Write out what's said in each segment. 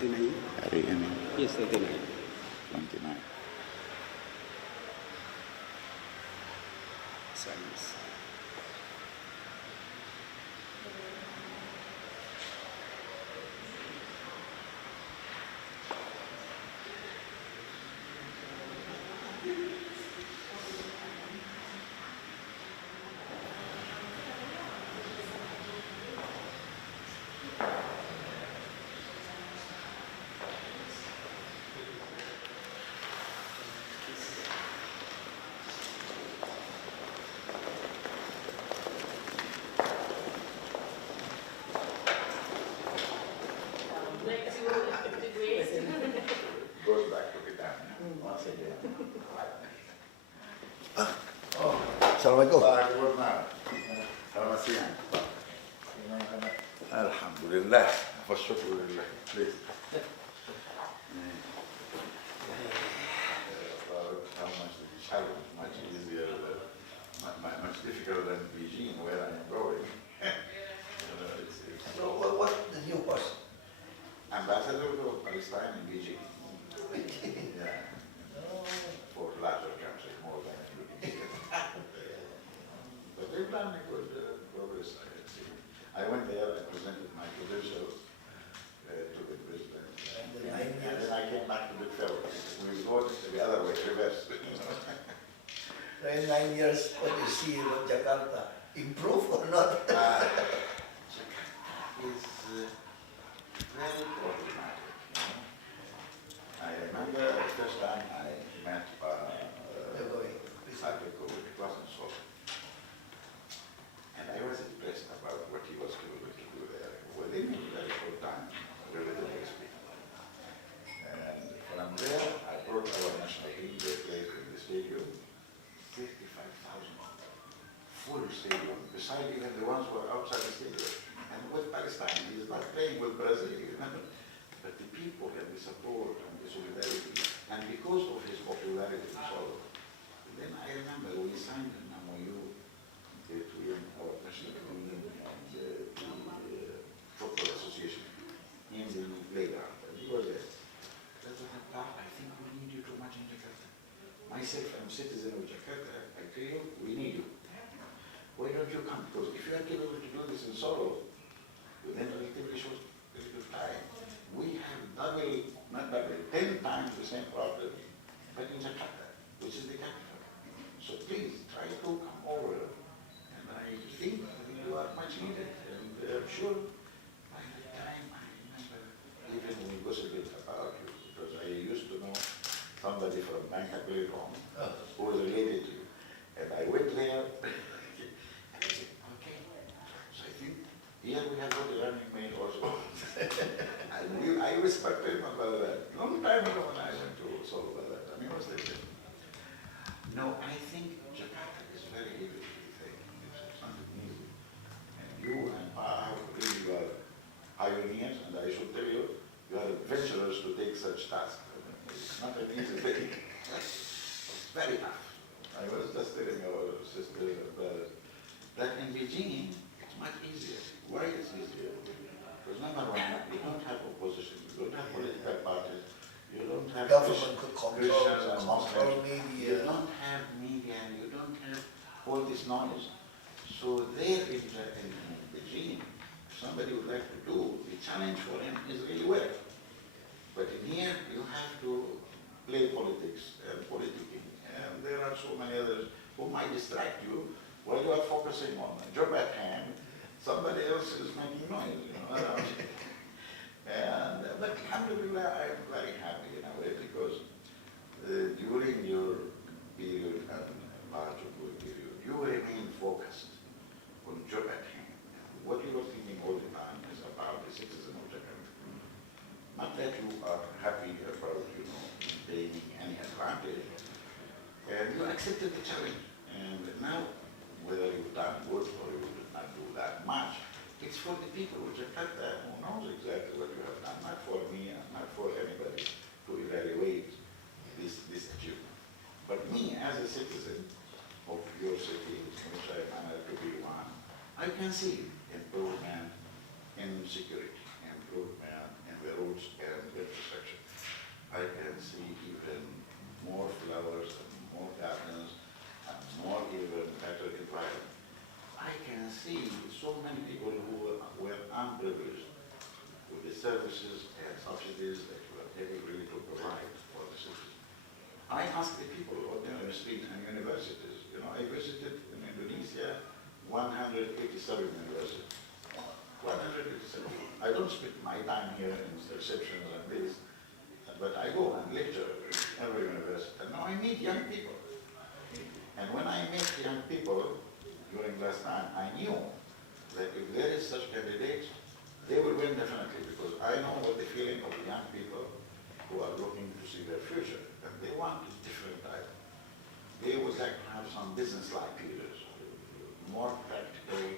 39. Hari ini Yes, 39. 29. Science. Goes back to Vietnam once again. Assalamualaikum. Pak Gubernur, selamat siang. Alhamdulillah, wasyukurillah. Please. How much the challenge, much easier, much difficult than Beijing, where I am going. So what the new person? Ambassador to Palestine in Beijing. Yeah. For larger country, more than Indonesia. But they've done a good progress, I had seen. I went there and presented my credentials to the president. And And then I came back to the fellow. We go the other way, reverse. in 9 years, what you see in Jakarta, improve or not? Jakarta is very problematic. I remember the first time I met You're going. Sadeko, it wasn't so. And I was impressed about what he was able to do there within a very short time, relatively speaking. And from there, I brought our national team, they played in the stadium, 55,000, full stadium, beside even the ones who are outside the stadium. And with Palestine, he is not playing with Brazil, you know, but the people and the support and the solidarity, and because of his popularity and so on. Then I remember we signed an MOU between our national team and the football association in the playground. And he was there. I think we need you too much in Jakarta. Myself, I'm a citizen of Jakarta. I tell you, we need you. Why don't you come? Because if you are capable to do this in Solo, within a relatively short period of time, we have double, not double, 10 times the same problem, but in Jakarta, which is the capital. So please, try to come over. And I think you are much needed. And I'm sure by the time I remember, even we gossiped about you, because I used to know somebody from Bangkok who was related to you. And I went there, and I said, okay. So I think here we have got a running mate also. I respected him about that. Long time ago when I went to Solo about that. I mean, was there? No, I think Jakarta is very easy to be taken. It's something easy. And you and Pa really are pioneers, and I should tell you, you are adventurous to take such tasks. It's not an easy thing. It's very tough. I was just telling our sisters and brothers that in Beijing, it's much easier. Why is it easier? Because number one, you don't have opposition, you don't have political parties, you don't have Government could Christians and control Muslims, you media. don't have media, and you don't have all this knowledge. So there in Beijing, if somebody would like to do, the challenge for him is really well. But in here, you have to play politics and politicking, and there are so many others who might distract you while you are focusing on a job at hand. Somebody else is making noise, you know, around. But alhamdulillah, I'm very happy in a way because during your period and part of your period, you remain focused on job at hand. What you are thinking all the time is about the citizen of Jakarta. Not that you are happy about, you know, gaining any advantage. And you accepted the challenge. And now, whether you've done good or you did not do that much, it's for the people of Jakarta who knows exactly what you have done, not for me and not for anybody to evaluate this achievement. But me, as a citizen of your city, which I am honored to be one, I can see improvement in security, improvement in the roads and I don't spend my time here in receptions and this, but I go and lecture in every university. And now I meet young people. And when I met young people during last time, I knew that if there is such candidates, they will win definitely, because I know what the feeling of young people who are looking to see their future, and they want a different type. They would like to have some business-like leaders, more practical,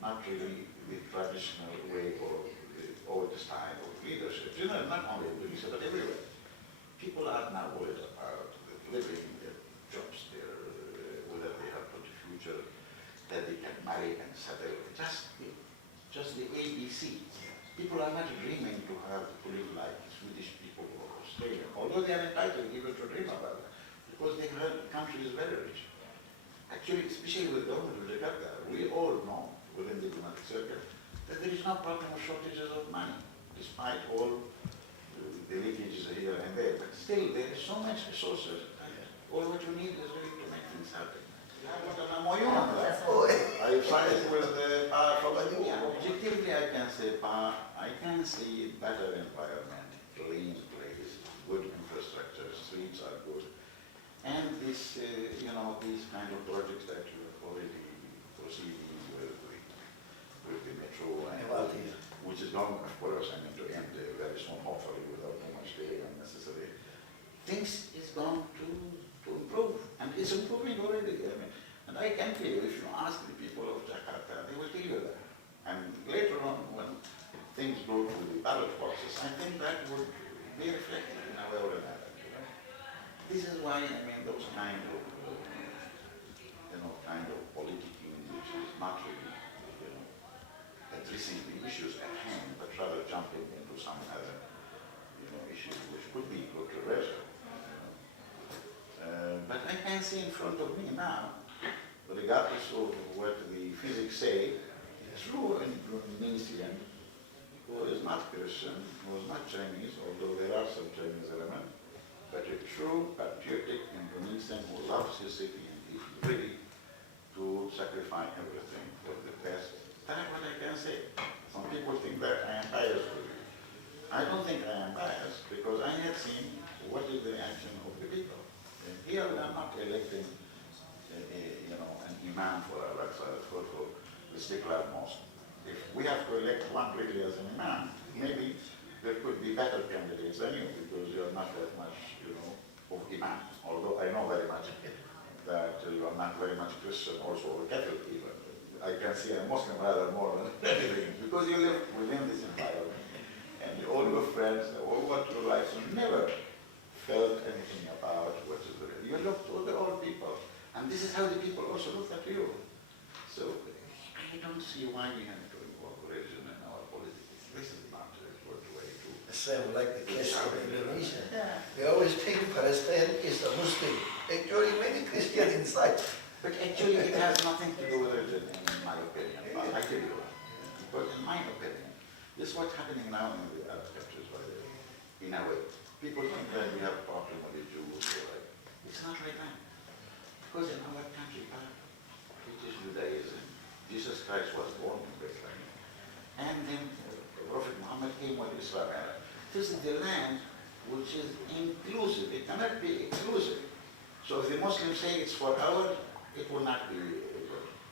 not really the traditional way or the old style of leadership. You know, not only in Indonesia, but everywhere. People are now worried about living, their jobs, whether they have for the future, that they can marry and settle. Just the ABC. People are not dreaming to have to live like Swedish people or Australian, although they are entitled even to dream about it, because the country is very rich. Actually, especially with the government of Jakarta, we all know within the diplomatic circle that there is no problem of shortages of money, despite all the leakages here and there. But still, there is so much resources. All what you need is really to make things happen. I signed with objectively I can say I can see better environment, clean place, good infrastructure, streets are good. And this, these kind of projects that you are already proceeding with the metro, and which is going, of course, to end very soon, hopefully, without too much delay unnecessary. Things is going to improve, and it's improving already. And I can tell you, if you ask the people of Jakarta, they will tell you that. And later on, when things go to the ballot boxes, I think that would be reflected in our way or another. This is why, those kind of politicking, which is not really, addressing the issues at hand, but rather jumping into some other, issues which could be controversial. But I can see in front of me now, regardless of what the physics say, through an Indonesian who is not Christian, who is not Chinese, although there are some Chinese elements, but a true patriotic Indonesian who loves his city and is ready to sacrifice everything for the best. That's what I can say. Some people think that I am biased with you. I don't think I am biased, because I have seen what is the reaction of the people. And here we are not electing an imam for Al-Aqsa, for the Istiqlal Mosque. If we have to elect one really as an imam, maybe there could be better candidates than you, because you are not that much, of imam. Although I know very much that you are not very much Christian, also, or Catholic even. I can see a Muslim rather more than anything, because you live within this environment. And all your friends, all what your life, you never felt anything about what is the real. You look to the old people. And this is how the people also look at you. So I don't see why we have to involve religion in our politics. This is not a good way to... Same like the case of Indonesia. Yeah. We always think Palestine is a Muslim. Actually, many Christians inside. But actually, it has nothing to do with religion, in my opinion. I tell you, because in my opinion, this is what's happening now in the Arab countries, by the way. In a way, people think that we have a problem with the Jews. It's not like that. Because in our country, it is Judaism. Jesus Christ was born in Bethlehem. And then Prophet Muhammad came with Islam. This is the land which is inclusive. It cannot be exclusive. So if the Muslims say it's for ours, it will not be good.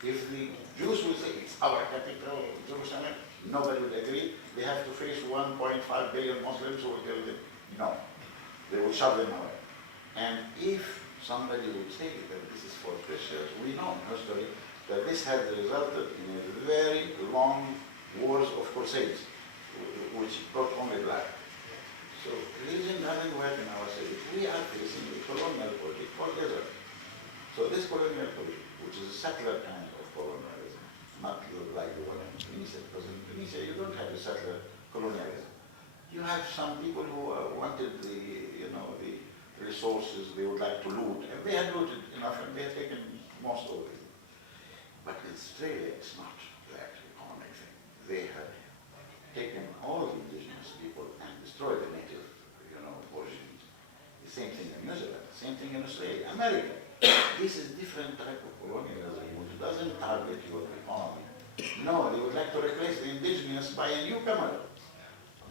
If the Jews will say it's our capital, Jerusalem, nobody will agree. They have to face 1.5 billion Muslims who will tell them no. They will shove them away. And if somebody would say that this is for Christians, we know in history that this has resulted in a very long wars of crusades, which brought only blood. So religion doesn't work in our city. We are facing a colonial politic altogether. So this colonial politic, which is a settler kind of colonialism, not like the one in Tunisia, because in Tunisia you don't have a settler colonialism. You have some people who wanted the resources they would like to loot, and they had looted enough and they had taken most of it. But in Australia, it's not that economic thing. They had taken all the indigenous people and destroyed the native, origins. The same thing in New Zealand, the same thing in Australia, America. This is different type of colonialism which doesn't target your economy. No, they would like to replace the indigenous by a newcomer.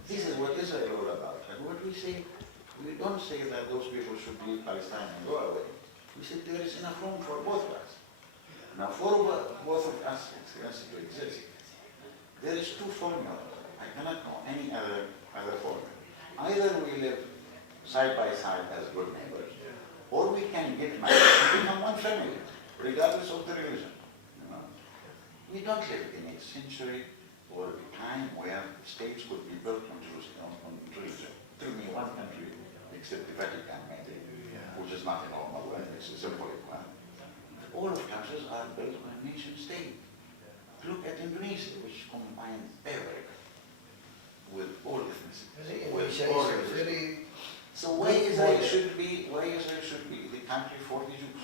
This is what Israel is all about. And what we say, we don't say that those people should leave Palestine and go away. We say there is enough room for both of us. Now, for both of us to exist, there is two formulas. I cannot know any other formula. Either we live side by side as good neighbors, or we can get married and become one family, regardless of the religion. You know? We don't live in a century or a time where states could be built on religion. Tell me one country, except the Vatican, maybe, which is not a normal one, it's a symbolic one. All of countries are built on a nation state. Look at Indonesia, which combines everything with all ethnicities. So why Israel should be the country for the Jews?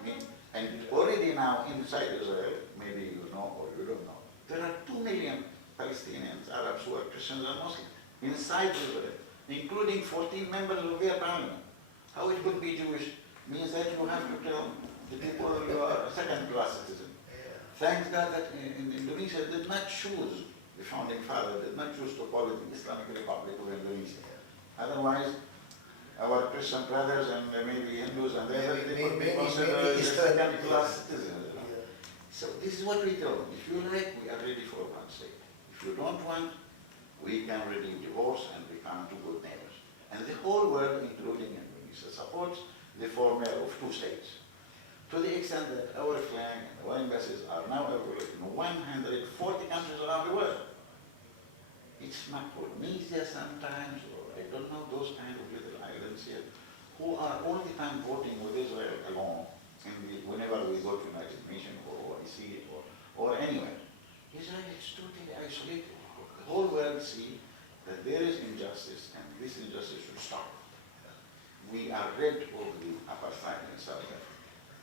I mean, and already now inside Israel, maybe you know or you don't know, there are 2 million Palestinians, Arabs who are Christians and Muslims inside Israel, including 14 members of their parliament. How it could be Jewish means that you have to tell the people you are a second-class citizen. Thank God that in Indonesia did not choose, the founding father did not choose to call it the Islamic Republic of Indonesia. Otherwise, our Christian brothers and maybe Hindus and they could be considered second-class citizens. So this is what we tell them. If you like, we are ready for one state. If you don't want, we can really divorce and become two good neighbors. And the whole world, including Indonesia, supports the formula of 2 states. To the extent that our flag and our embassies are now available in 140 countries around the world. It's not for media sometimes, or I don't know, those kind of little islands here, who are all the time voting with Israel alone, whenever we go to United Nations or OIC or anywhere. Israel is totally isolated. The whole world see that there is injustice, and this injustice should stop. We are rid of the apartheid in South Africa.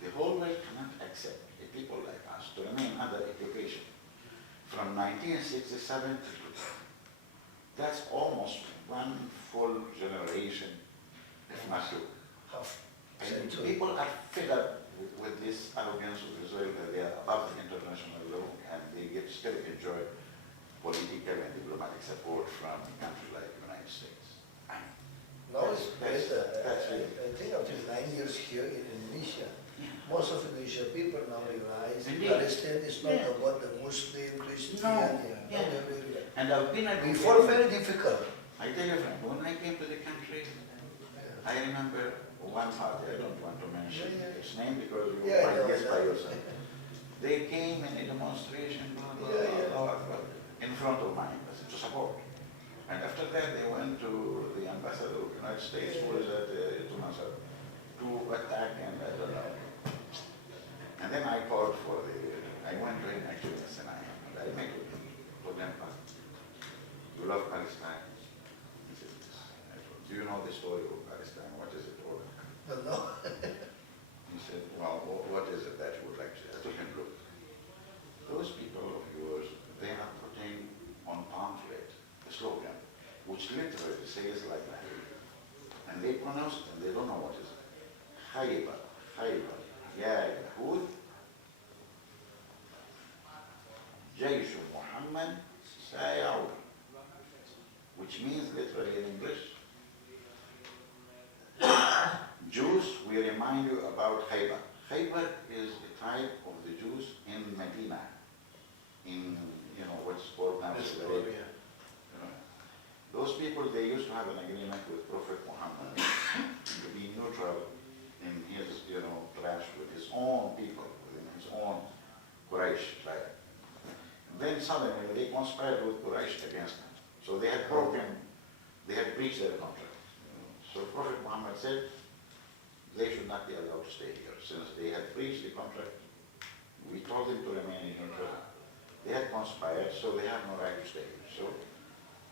The whole world cannot accept a people like us to remain under occupation. From 1967 to today, that's almost one full generation, if not two. And people are fed up with this arrogance of Israel that they are above the international law and they still enjoy political and diplomatic support from a country like the United States. Now it's better. That's really, I think after 9 years here in Indonesia, most of Indonesian people now realize Indeed. Palestine is not about the Muslim, Christian. And I've been at Before very difficult. I tell you, friend, when I came to the country, I remember one party, I don't want to mention its name because you might guess by yourself. They came in a demonstration, in front of my embassy to support. And after that, they went to the ambassador of the United States, who was at Tunisia, to attack and I don't know. And then I called I went to him actually in Sinai, and I met with him, told him, you love Palestine? He said, yes. I told him, do you know the story of Palestine? What is it all about? No. He said, well, what is it that you would like to say? I told him, look, those people of yours, they are putting on pamphlet a slogan, which literally says like that. And they pronounce it, and they don't know what is it. Khaybar, Khaybar, Ya Yahud, Jaysh Muhammad Sayaud, which means literally in English, Jews, we remind you about Khaybar. Khaybar is a type of the Jews in Medina, in what's called now Saudi Arabia. Those people, they used to have an agreement with Prophet Muhammad to be neutral in his, clash with his own people, within his own Quraysh tribe. Then suddenly they conspired with Quraysh against them. So they had breached their contract. So Prophet Muhammad said they should not be allowed to stay here. Since they had breached the contract, we told them to remain in neutral. They had conspired, so they have no right to stay here. So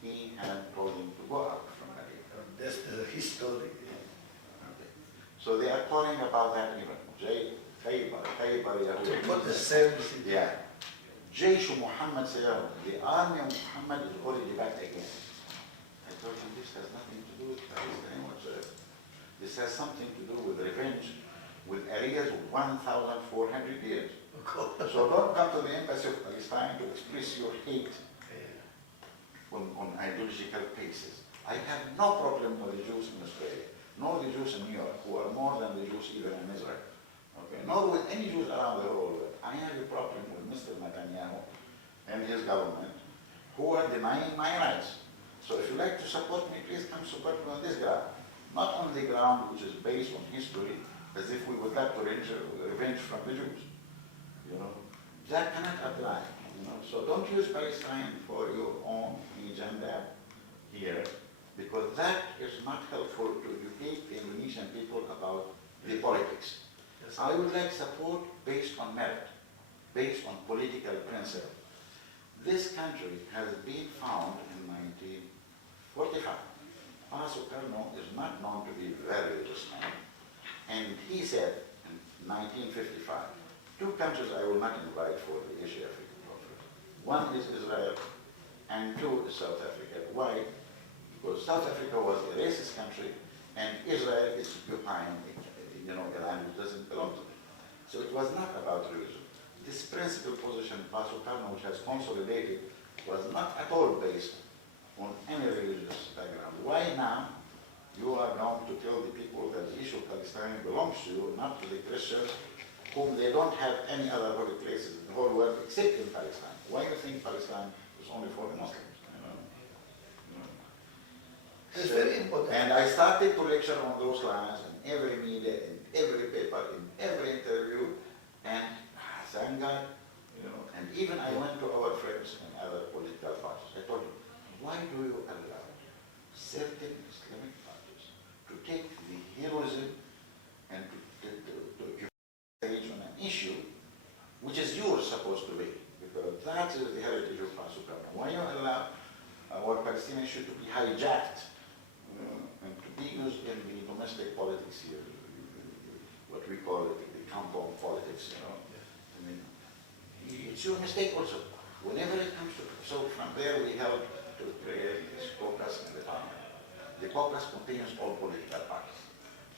he had told them to go out from Medina. That's his story. Okay. So they are calling about that even. Khaybar, Yahud. To put the same. Yeah. Jaysh Muhammad Sayyid, the army of Muhammad is already back again. I told him this has nothing to do with Palestine whatsoever. This has something to do with revenge with areas of 1,400 years. Of course. So don't come to the embassy of Palestine to express your hate on ideological basis. I have no problem with the Jews in Australia, nor the Jews in New York, who are more than the Jews even in Israel. Okay? Nor with any Jews around the world. I have a problem with Mr. Netanyahu and his government, who are denying my rights. So if you like to support me, please come support me on this ground. Not on the ground which is based on history, as if we would like to revenge from the Jews. You know, that cannot apply. You know, so don't use Palestine for your own agenda here, because that is not helpful to educate the Indonesian people about the politics. Yes. I would like support based on merit, based on political principle. This country has been found in 1945. Sukarno is not known to be a very religious man, and he said in 1955, two countries I will not invite for the Asia-African Conference. One is Israel, and two is South Africa. Why? Because South Africa was a racist country, and Israel is occupying, a land which doesn't belong to them. So it was not about religion. This principal position, Sukarno, which has consolidated, was not at all based on any religious background. Why now you are going to tell the people that the issue of Palestine belongs to you, not to the Christians, whom they don't have any other holy places in the whole world except in Palestine? Why do you think Palestine is only for the Muslims? It's very important. And I started to lecture on those lines in every media, in every paper, in every interview, and thank God, and even I went to our friends in other political parties. I told them, why do you allow certain Islamic parties to take the heroism and to engage on an issue which is yours supposed to be? Because that is the heritage of Sukarno. Why you allow our Palestinian issue to be hijacked and to be used in the domestic politics here, what we call it, the compound politics, I mean, it's your mistake also. Whenever it comes to, so from there we help to create this caucus in the parliament. The caucus contains all political parties.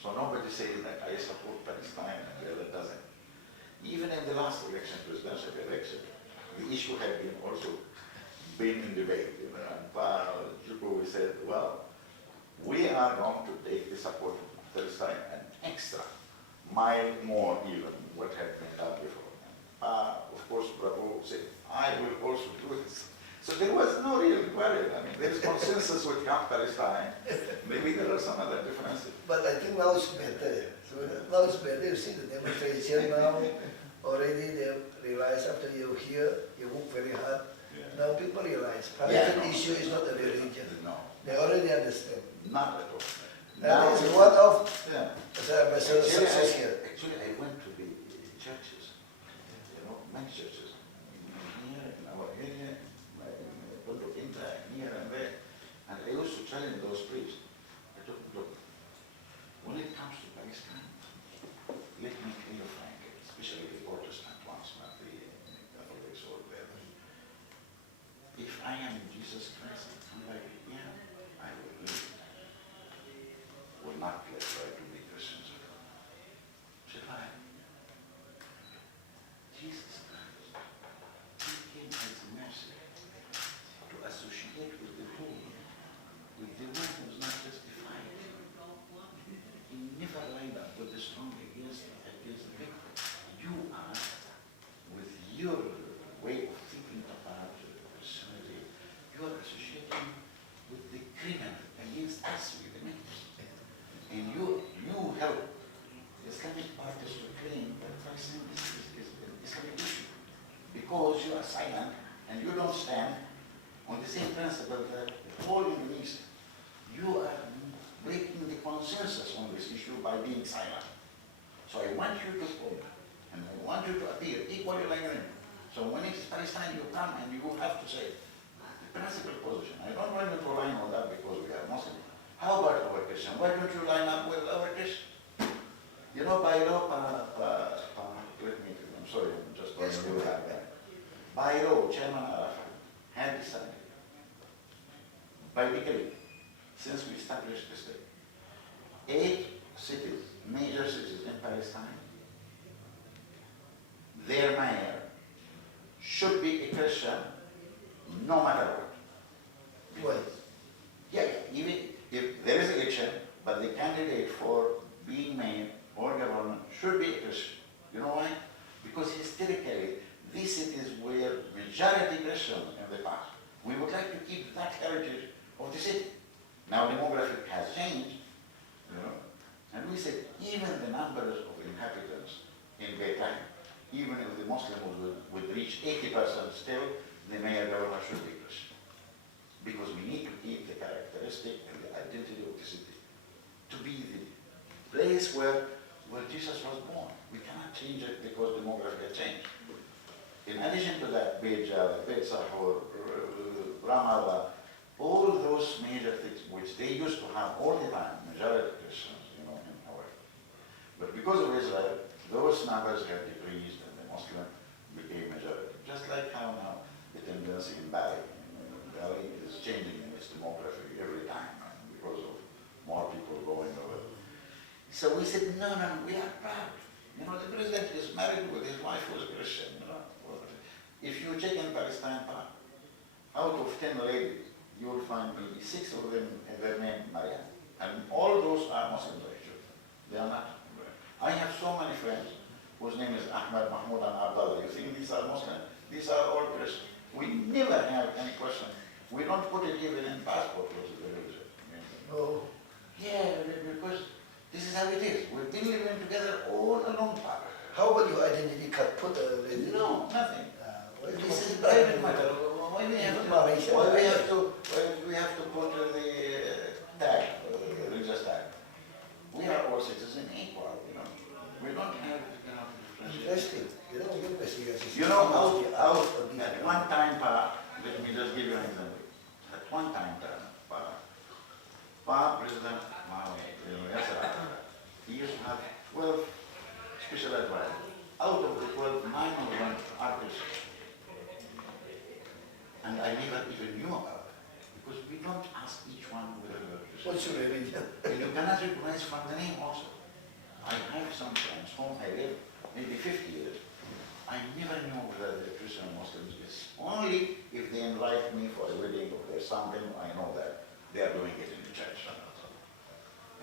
So nobody says that I support Palestine and the other doesn't. Even in the last election, presidential election, the issue had been also been in debate. And we said, well, we are going to take the support of Palestine an extra mile more even what had been done before. Of course, Bravo said, I will also do this. So there was no real quarrel. I mean, there is consensus with Camp Palestine. Maybe there are some other differences. But I think now it's better. So now it's better. You see the demonstration now. Already they realize after you're here, you work very hard. Yeah. Now people realize Palestine issue is not a religion. No. They already understand. Not at all. That is one of yeah. the success here. Actually, I went to the churches, many churches, here in our area, here and there, and I used to challenge those priests. I told them, look, when it comes to Palestine, let me clear frankly, especially the Protestant ones, not the Catholics or the others. If I am Jesus Christ, I'm like, yeah, I will live. Will not try to be Christians. Said, why? Jesus Christ, he came as mercy to associate with the poor, with the one who is not justified. He never lined up with the strong against the weak. You are, with your way of thinking about Christianity, you are associating with the criminal against us, with the men. And you help the Islamic parties to claim that Palestine is an Islamic issue because you are silent and you don't stand on the same principle that all Indonesia. You are breaking the consensus on this issue by being silent. So I want you to talk and I want you to appear equally like them. So when it's Palestine, you come and you have to say the principal position. I don't want you to line on that because we are Muslim. How about our Christian? Why don't you line up with our Christian? By law, I'm sorry, I'm just going to do that. By law, Chairman Arafat had decided, by decree, since we established the state, 8 cities, major cities in Palestine, their mayor should be a Christian no matter what. Why? Yeah, even if there is election, but the candidate for being mayor or governor should be a Christian. You know why? Because historically, these cities were majority Christian in the past. We would like to keep that heritage of the city. Now demographic has changed, you know, and we said even the numbers of inhabitants in Beitar, even if the Muslims would reach 80%, still the mayor governor should be Christian. Because we need to keep the characteristic and the identity of the city to be the place where Jesus was born. We cannot change it because demography has changed. In addition to that, Beit Jala, Beit Sahur, Ramallah, all those major things which they used to have all the time, majority Christians, you know, in our. But because of Israel, those numbers have decreased and the Muslim became majority. Just like how now the tendency in Bali. Bali is changing in its demography every time because of more people going over. So we said, no, we are proud. You know, the president is married with his wife who is a Christian. You know? If you check in Palestine Park, out of 10 ladies, you will find maybe 6 of them have their name Mariam. And all those are Muslims actually. They are not. I have so many friends whose name is Ahmed, Mahmoud, and Abdullah. You think these are Muslims? These are all Christians. We never have any question. We don't put it even in passport, which is the religion. No. Yeah, because this is how it is. We've been living together all along. How about your identity card? Put a No, nothing. well, This is private matter. Why we have to, why we have to put the tag, religious tag? We are all citizens equal, you know. We don't have, you know, differentiation. Interesting. You know, your investigation. You know, at one time, let me just give you an example. At one time, President Mao, he used to have 12 special advisors. Out of the 12, 9 of them are Christians. And I never even knew about it, because we don't ask each one whether they are Christian. What's your religion? And you cannot recognize from the name also. I have some friends whom I live maybe 50 years. I never knew whether they're Christian or Muslims. It's only if they invite me for a wedding or there's something, I know that they are doing it in the church.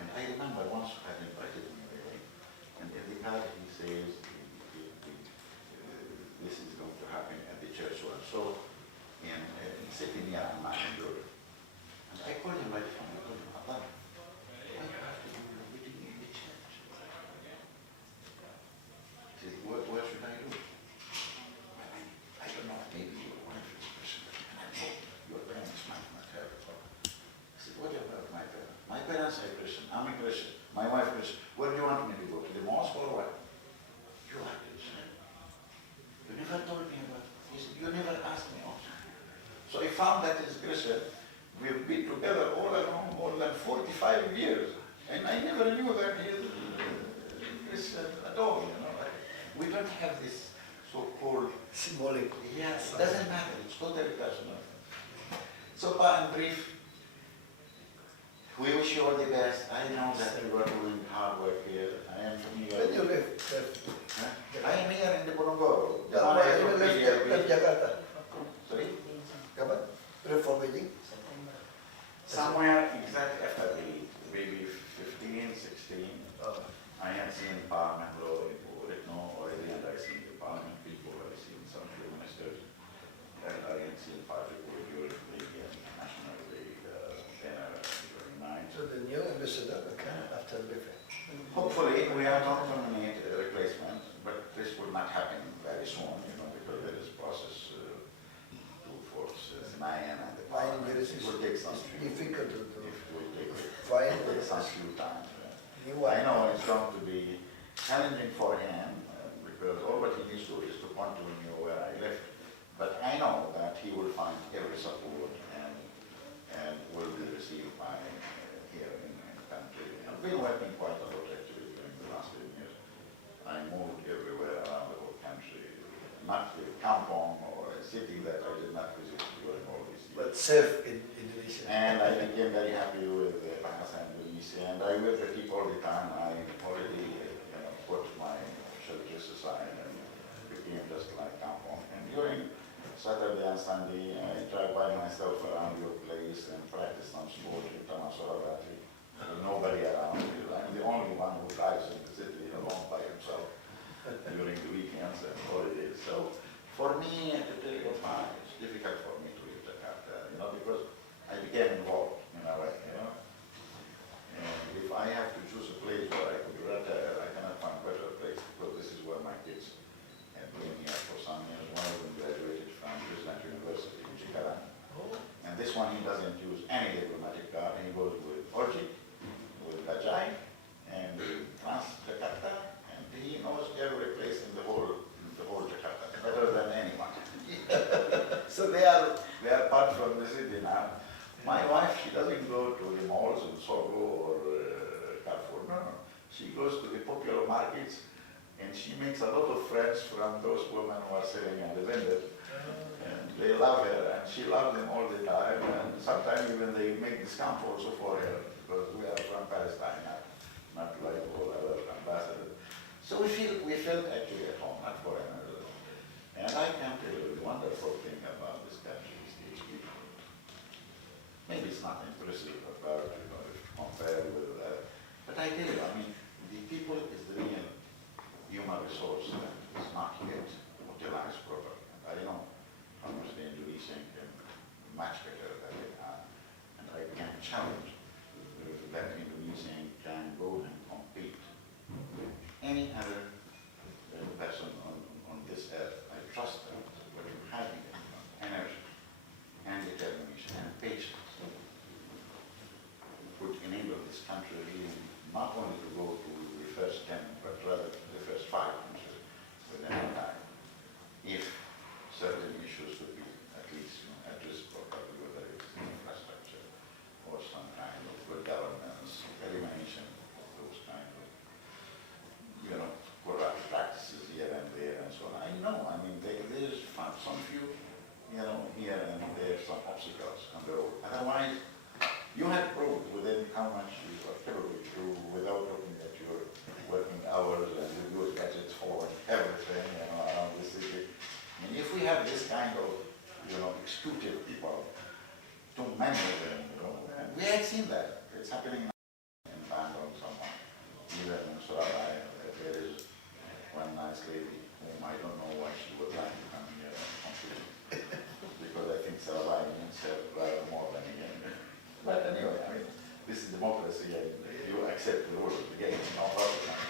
And I remember once I had invited me a wedding, and in the card he says, this is going to happen at the church or so in city near Amman in Jordan. And I called him by the phone. I told him, Allah, why do you have to do your wedding in the church? He said, what should I do? I don't know, maybe your wife is Christian. And I know your parents might not have it. I said, what about my parents? My parents are Christian. I'm a Christian. My wife is Christian. Where do you want me to go? To the mosque or what? You are Christian. You never told me about it. He said, you never asked me also. So I found that as Christian, we've been together all along more than 45 years. And I never knew that he is Christian at all, you know. We don't have this so-called Symbolic. yes, it doesn't matter, it's totally personal. So far in brief, we wish you all the best. I know that you are doing hard work here. I am from New When you York. left, I am here in the Burungoro. no, when you left Jakarta, Sorry? kapan? Left for Beijing? Somewhere exactly after maybe 15, 16, Oh. I had seen Parliament law in already, and I seen the Parliament people, I seen some few ministers, and I had seen party people during the National Day dinner during night. So the new ambassador will come after leaving. Hopefully, we are not terminate a replacement, but this will not happen very soon, you know, because there is process to force Mayan and the Fine, Parliament. yes, It will take some difficult to do. It will take Fine, some few times. new I one. know it's going to be challenging for him because all what he needs to do is to continue where I left. But I know that he will find every support and will be received by here in the country. I've been working quite a lot actually during the last 10 years. I moved everywhere around the whole country, not a kampong or a city that I did not visit during all these years. But safe in Indonesia. And I became very happy with Bahasa Indonesia, and I work with people all the time. I already put Saturday and Sunday, I drive by myself around your place and practice some sport in Tamasorabati. There's nobody around. I'm the only one who drives in the city alone by himself during the weekends and holidays. So for me, to tell you why, it's difficult for me to leave Jakarta, because I became involved in a way, And if I have to choose a place where I could retire, I cannot find a better place because this is where my kids have been here for some years. One of them graduated from Queensland University in Jakarta. And this one, he doesn't use any diplomatic card. He goes with Orji, with Bajai, and with Jakarta, and he knows every place in the whole Jakarta, better than anyone. So they are part from the city now. My wife, she doesn't go to the malls in Sogo or Carrefour, no. She goes to the popular markets and she makes a lot of friends from those women who are selling at the vendors. And they love her and she loves them all the time, and sometimes even they make discount also for her because we are from Palestine, not like all other ambassadors. So we felt actually at home, not foreigners. And I can tell you the wonderful thing about this country is these people. Maybe it's not impressive about, if you compare with that. But I tell you, the people is the real human resource that is not yet utilized properly. And I know how much the Indonesian can much better than they are. And I can challenge that Indonesian can go and compete with any other person on this earth. I trust them, but you have energy and determination and patience would enable this country really not only to go to the first 10, but rather the first 5 countries within a time, if certain issues would be at least addressed properly, whether it's infrastructure or some kind of good governance, elimination of those kind of, corrupt practices here and there and so on. I know, there's some few, here and there, some obstacles on the road. Otherwise, you have proved within how much you are capable to do without looking at your working hours and your gadgets for everything, around the city. If we have this kind of, executive people, too many of them, and we have seen that. It's happening in Bandung, someone, even in Surabaya, there is one nice lady whom I don't know why she would like to come here and compete, because I think Surabaya means rather more than again. But anyway, this is democracy and you accept the rules of the game, no problem.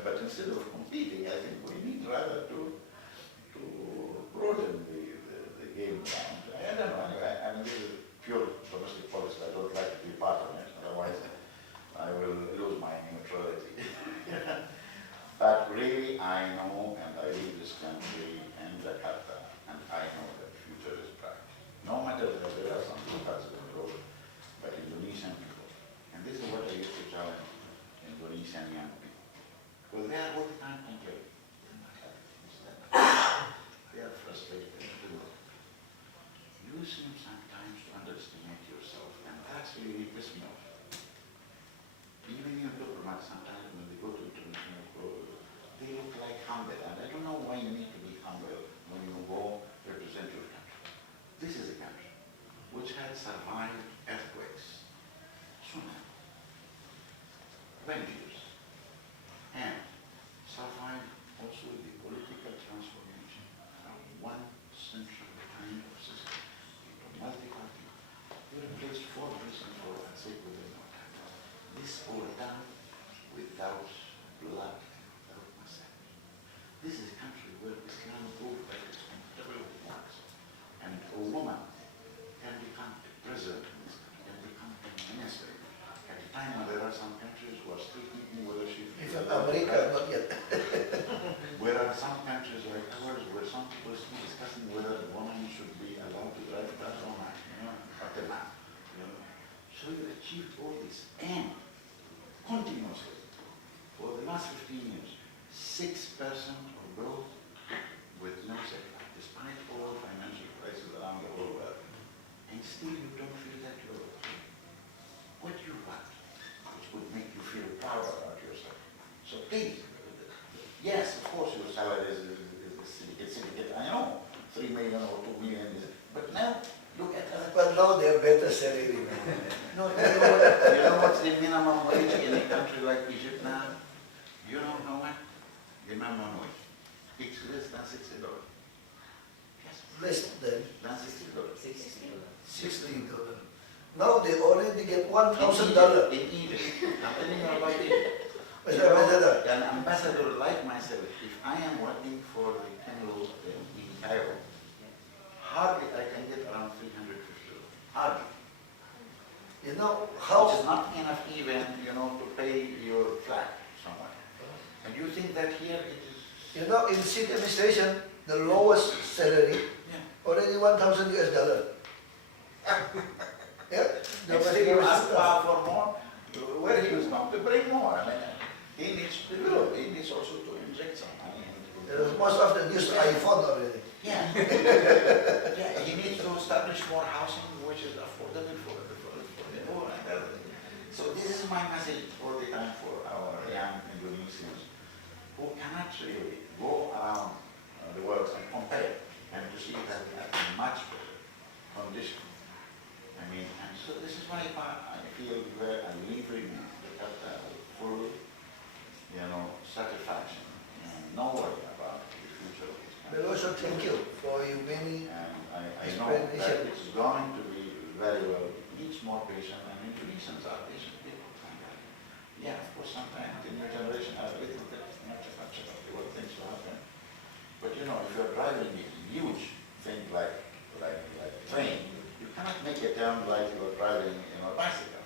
But instead of competing, I think we need rather to broaden the game around. I don't know, anyway, this is pure domestic policy. I don't like to be part of it, otherwise I will lose my neutrality. But really, I know, and I leave this country and Jakarta, and I know that the future is bright. No matter that there are some parts of the road, but Indonesian people, and this is what I used to challenge Indonesian young people, because they are all the time complaining. They are frustrated. You seem sometimes to underestimate yourself, and that's really pisses me off. Even your diplomats, sometimes when they go to international court, they look like humble, and I don't know why you need to be humble when you go represent your country. This is a country which has survived earthquakes, tsunamis, vendors, and survived also the political transformation from one central kind of system into multi-party. You replaced 4 presidents for and say within no time. This all done without blood and without massacre. This is a country where Islam ruled by its incredible marks, and a woman can become a president in this country, can become a minister. At a time when there are some countries who are still thinking whether she Even America, not yet. Where are some countries like ours where some people are still discussing whether the woman should be allowed to drive cars or not, not a man. So you achieved all this, and continuously, for the last 15 years, 6% of growth with no setback, despite all financial crises around the whole world. And still you don't feel that you're okay. What do you want, which would make you feel proud about yourself? So please, yes, of course your salary is a syndicate, I know, 3 million or 2 million. But now, look at other. But now they have better salary now. No, you know what's the minimum wage in a country like Egypt now? You know how much? The minimum wage. It's less than $60. Yes, Less than than $60. $60. Now they already get $1,000. In Egypt. I'm telling you about Egypt. Mr. You know, Ambassador. an ambassador like myself, if I am working for the Kennel in Cairo, hardly I can get around $350. Hardly. You know Which how, is not enough even, to pay your flat somewhere. And you think that here it is... you know, in city administration, the lowest salary Yeah. already $1,000 US. Yeah. And still you ask for more, where he was going to bring more. I mean, he needs to do, he needs also to inject some money. Most of them use iPhone already. Yeah. Yeah, he needs to establish more housing which is affordable for the poor and everything. So this is my message all the time for our young Indonesians who cannot really go around the world and compare and to see that we have a much better condition. I mean, and so this is why I feel where I live in Jakarta with full, satisfaction and no worry about the future of this country. But also thank you for your many And I know that it's going to be very well. It needs more patience, and Indonesians are patient people. Yeah, of course, sometimes the new generation has a little bit much about what things will happen. But if you're driving a huge thing like train, you cannot make a turn like you're driving a bicycle.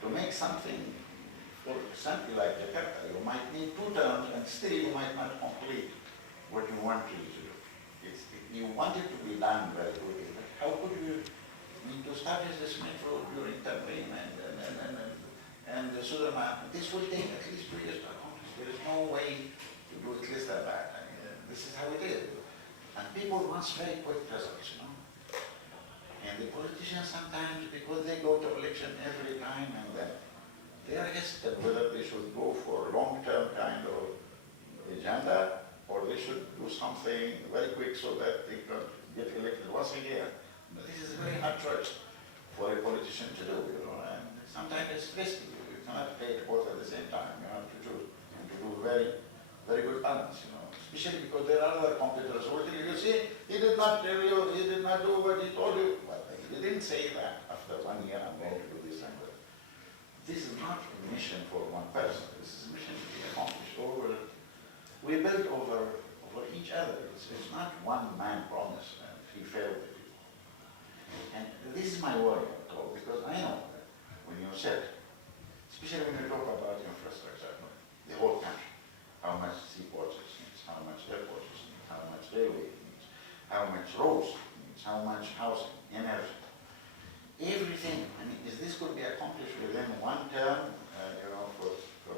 To make something for something like Jakarta, you might need 2 turns, and still you might not complete what you want to do. You want it to be done very quickly. But how could you to establish this metro during Tampere and the Sudan? This will take at least 2 years to accomplish. There is no way to do it less than that. I mean, this is how it is. And people want very quick results, And the politicians sometimes, because they go to election every time and then, they are hesitant whether they should go for long-term kind of agenda or they should do something very quick so that they can get elected once a year. But this is a very hard choice for a politician to do, and sometimes it's risky. You cannot pay both at the same time. You have to choose and to do very, very good balance, Especially because there are other competitors who will tell you, see, he did not tell you, he did not do what he told you. Well, he didn't say that after 1 year I'm going to do this and that. This is not a mission for one person. This is a mission to be accomplished over. We build over each other. It's not one man promise and he failed it. And this is my worry at all, because I know that when you said, especially when you talk about infrastructure, the whole country, how much seaports it needs, how much airports it needs, how much railway it needs, how much roads it needs, how much housing, energy. Everything, is this could be accomplished within 1 term,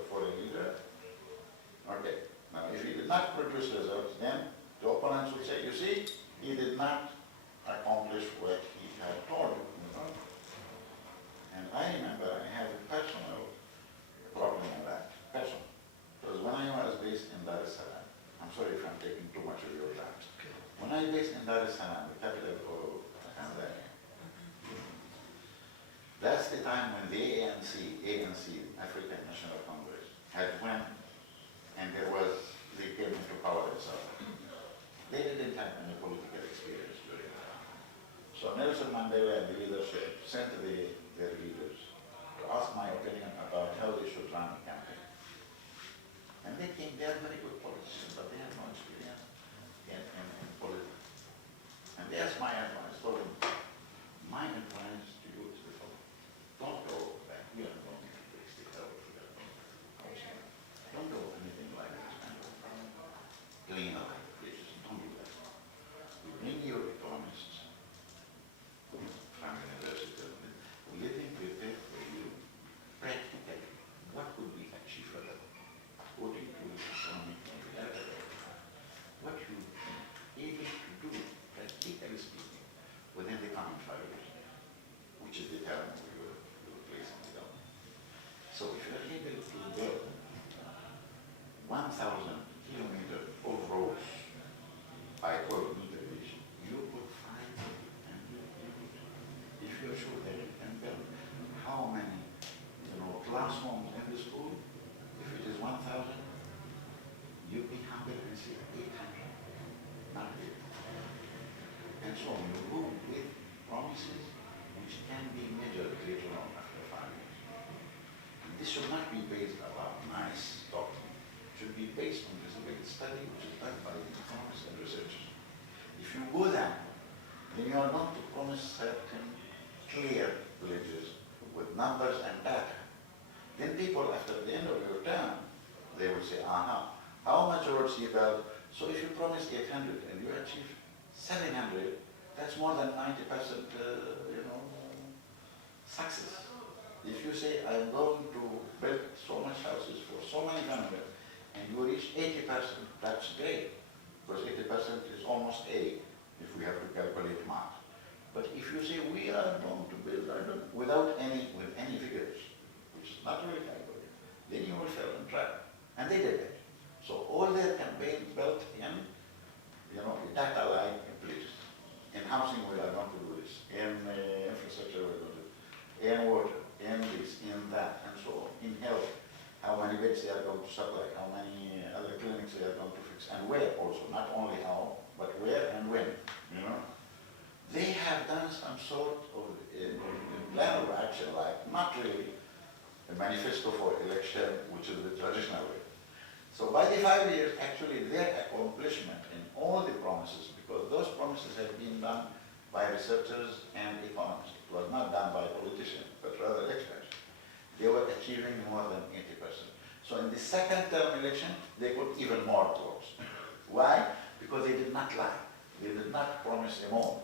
for a leader? Okay. Now, if he did not produce results, then the opponents will say, you see, he did not accomplish what he had told you. And I remember I had a personal problem with that. Personal. Because when I was based in Dar es Salaam, I'm sorry if I'm taking too much of your time. When I was based in Dar es Salaam, the capital of Tanzania, that's the time when the ANC, African National Congress, had won, and they came into power in South Africa. They didn't have any political experience during that time. So Nelson Mandela and the leadership sent their leaders to ask my opinion about how they should run a campaign. And they are very good politicians, but they have no experience in politics. And they asked my advice. So my advice to you is the following. Don't go back. We are going to fix the Don't do anything like this kind of clean up places. Don't do that. You bring your economists from university. Let them prepare for you practically what could be achieved for them according to economic reality. What you able to do, practically speaking, within the coming 5 years, which is the term you will place in the government. So if you are able to build 1,000 kilometers of roads by 12 meter division, study which is done by economists and researchers. If you go there, then you are going to promise certain clear villages with numbers and data. Then people, after the end of your term, they will say, aha, how much roads you built? So if you promise 800 and you achieve 700, that's more than 90% success. If you say, I'm going to build so much houses for so many families, and you reach 80%, that's great, because 80% is almost A, if we have to calculate math. But if you say, we are going to build, with any figures, which is not really calculated, then you will fail and try. And they did it. So all their campaign built in, data like, please, in housing we are going to do this, in infrastructure we are going to do this, in water, in this, in that, and so on, in health, how many beds they are going to supply, how many other clinics they are going to fix, and where also, not only how, but where and when, They have done some sort of plan of action, like not really a manifesto for election, which is the traditional way. So by the 5 years, actually their accomplishment in all the promises, because those promises have been done by researchers and economists. It was not done by politicians, but rather experts. They were achieving more than 80%. So in the second term election, they got even more close. Why? Because they did not lie. They did not promise a more.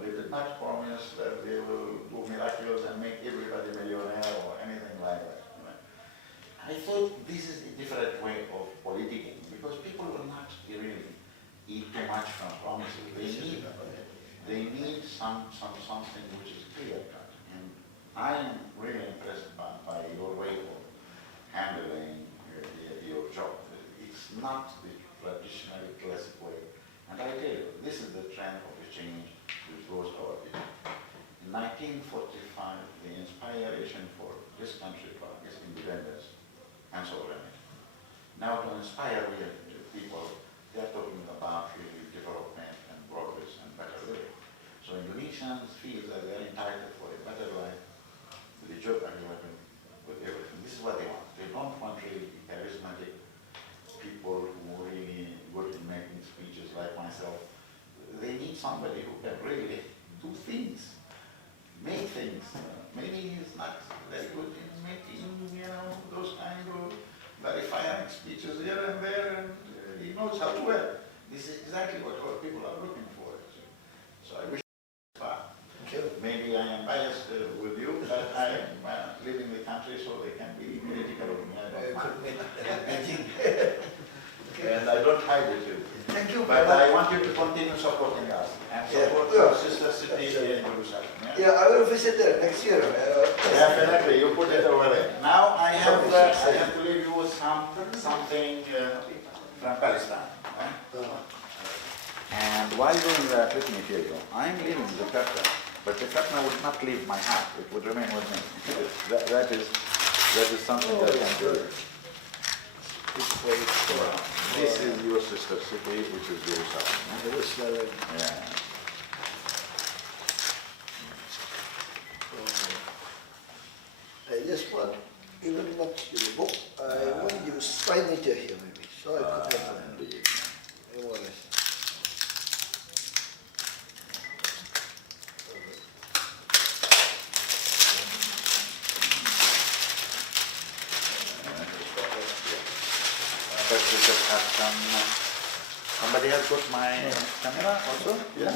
They did not promise that they will do miracles and make everybody millionaire or anything like that. I thought this is a different way of politicking, because people will not really eat too much from promises. They need something which is clear cut. And I am really impressed by your way of handling your job. It's not the traditional classic way. And I tell you, this is the trend of the change which goes our people. In 1945, the inspiration for this country for its independence and sovereignty. Now to inspire people, they are talking about really development and progress and better living. So Indonesians feel that they are entitled for a better life, with a job available, with everything. This is what they want. They don't want really charismatic people who are really good in making speeches like myself. They need somebody who can really do things, make things. Maybe he's not very good in making, those kind of very fine speeches here and there, and he knows how to work. This is exactly what our people are looking for. So I wish maybe I am biased with you, but I am leaving the country so they can be critical of me. I don't mind. And I don't hide it too. Thank you. But I want you to continue supporting us and support your sister city in Jerusalem. Yeah, I will visit there next year. Definitely, you put it over there. Now I have to leave you with something from Palestine. And while doing that, let me tell you, I'm leaving the Jakarta, but the Jakarta would not leave my heart. It would remain with me. that is something that I'm doing. This is your sister city, which is Jerusalem. Yeah. I just want, even not the book, I want you signature here maybe. So I put that on. More or less. Somebody else got my camera also? Yeah.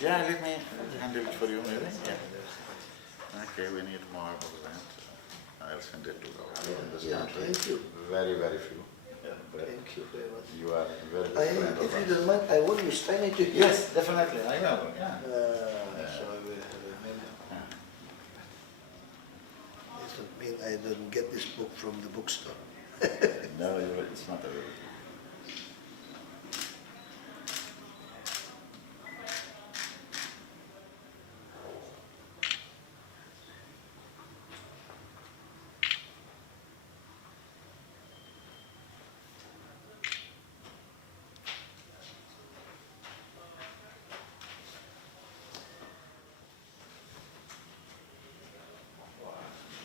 Yeah, let me handle it for you maybe. Yeah. Okay, we need more of that. I'll send it to our people in this country. Thank you. Very, very few. Thank you very much. You are a very good friend of If you ours. don't mind, I want you signature here. Yes, definitely. I will. Yeah. So I will remember. It doesn't mean I don't get this book from the bookstore. No, it's not available.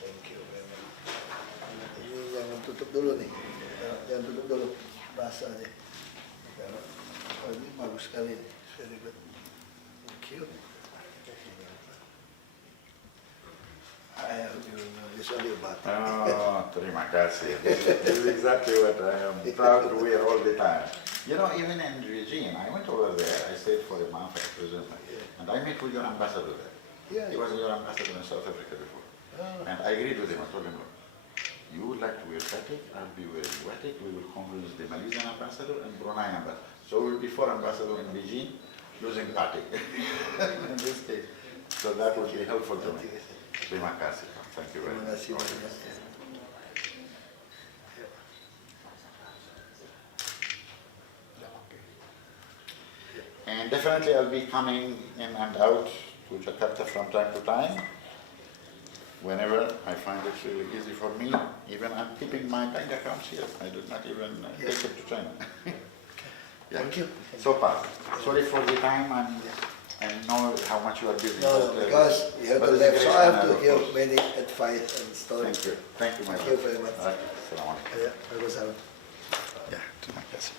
Thank you very much. Ini jangan tutup dulu nih. Jangan duduk dulu. Bahasa aja. Oh, ini bagus sekali. Very good. Thank you. I hope you know this only about it. Oh, terima kasih. This is exactly what I am proud to wear all the time. You know, even in Beijing, I went over there, I stayed for a month at prison, and I met with your ambassador there. Yeah. He was your ambassador in South Africa before. Oh. And I agreed with him, I told him, look, you would like to wear batik, I'll be wearing batik, we will convince the Malaysian ambassador and Brunei ambassador. So we'll be 4 ambassadors in Beijing using batik in this case. So that would be helpful to me. Terima kasih. Thank you very Terima much. kasih banyak. And definitely I'll be coming in and out to Jakarta from time to time. Whenever I find it really easy for me, even I'm keeping my bank accounts here. I do not even take it to China. Yeah. Thank you. So far, sorry for the time I know how much you are busy. No, but, because you have but to it's left, a so great I have honor, to of hear course. many advice and stories. Thank you, my Thank brother. you very much. Assalamualaikum. Ya, bagus. Ya, terima kasih.